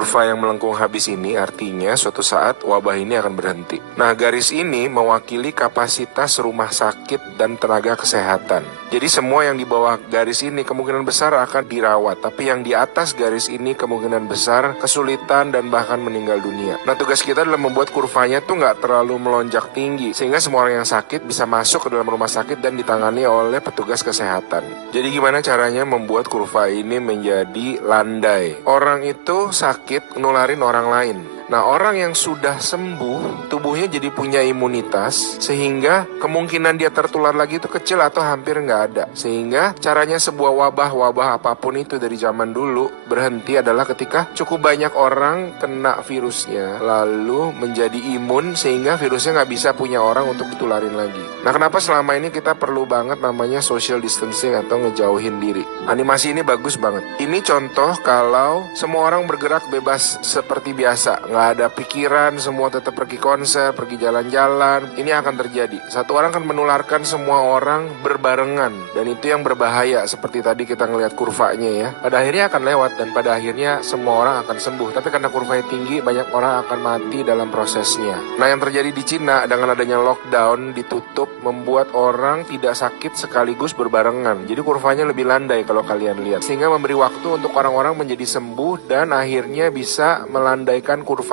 Kurva yang melengkung habis ini artinya suatu saat wabah ini akan berhenti. Nah, garis ini mewakili kapasitas rumah sakit dan tenaga kesehatan. Jadi semua yang di bawah garis ini kemungkinan besar akan dirawat, tapi yang di atas garis ini kemungkinan besar kesulitan dan bahkan meninggal dunia. Nah, tugas kita adalah membuat kurvanya tuh nggak terlalu melonjak tinggi, sehingga semua orang yang sakit bisa masuk ke dalam rumah sakit dan ditangani oleh petugas kesehatan. Jadi gimana caranya membuat kurva ini menjadi landai? Orang itu sakit nularin orang lain. Nah, orang yang sudah sembuh, tubuhnya jadi punya imunitas, sehingga kemungkinan dia tertular lagi itu kecil atau hampir nggak ada. Sehingga caranya sebuah wabah apapun itu dari zaman dulu berhenti adalah ketika cukup banyak orang kena virusnya, lalu menjadi imun sehingga virusnya nggak bisa punya orang untuk ditularin lagi. Nah, kenapa selama ini kita perlu banget namanya social distancing atau ngejauhin diri? Animasi ini bagus banget. Ini contoh kalau semua orang bergerak bebas seperti biasa, nggak ada pikiran, semua tetap pergi konser, pergi jalan-jalan. Ini akan terjadi. Satu orang akan menularkan semua orang berbarengan, dan itu yang berbahaya. Seperti tadi kita ngelihat kurvanya ya. Pada akhirnya akan lewat dan pada akhirnya semua orang akan sembuh. Tapi karena kurvanya tinggi, banyak orang akan mati dalam prosesnya. Nah, yang terjadi di Cina dengan adanya lockdown, ditutup, membuat orang tidak sakit sekaligus berbarengan. Jadi kurvanya lebih landai kalau kalian lihat. Sehingga memberi waktu untuk orang-orang menjadi sembuh dan akhirnya bisa melandaikan kurvanya.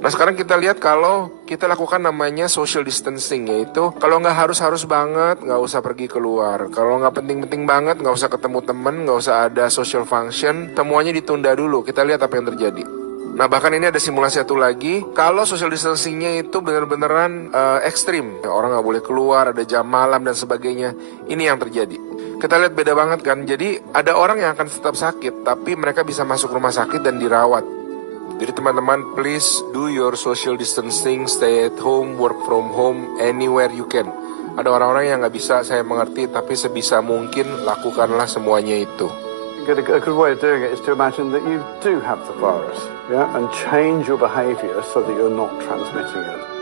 Nah, sekarang kita lihat kalau kita lakukan namanya social distancing, yaitu kalau nggak harus banget, nggak usah pergi keluar. Kalau nggak penting-penting banget, nggak usah ketemu temen, nggak usah ada social function, semuanya ditunda dulu. Kita lihat apa yang terjadi. Nah, bahkan ini ada simulasi satu lagi, kalau social distancingnya itu bener-beneran ekstrim, orang nggak boleh keluar, ada jam malam dan sebagainya, ini yang terjadi. Kita lihat beda banget kan, jadi ada orang yang akan tetap sakit, tapi mereka bisa masuk rumah sakit dan dirawat. Jadi teman-teman, please do your social distancing, stay at home, work from home, anywhere you can. Ada orang-orang yang nggak bisa, saya mengerti, tapi sebisa mungkin lakukanlah semuanya itu. A good way of doing it is to imagine that you do have the virus, yeah, and change your behavior so that you're not transmitting it.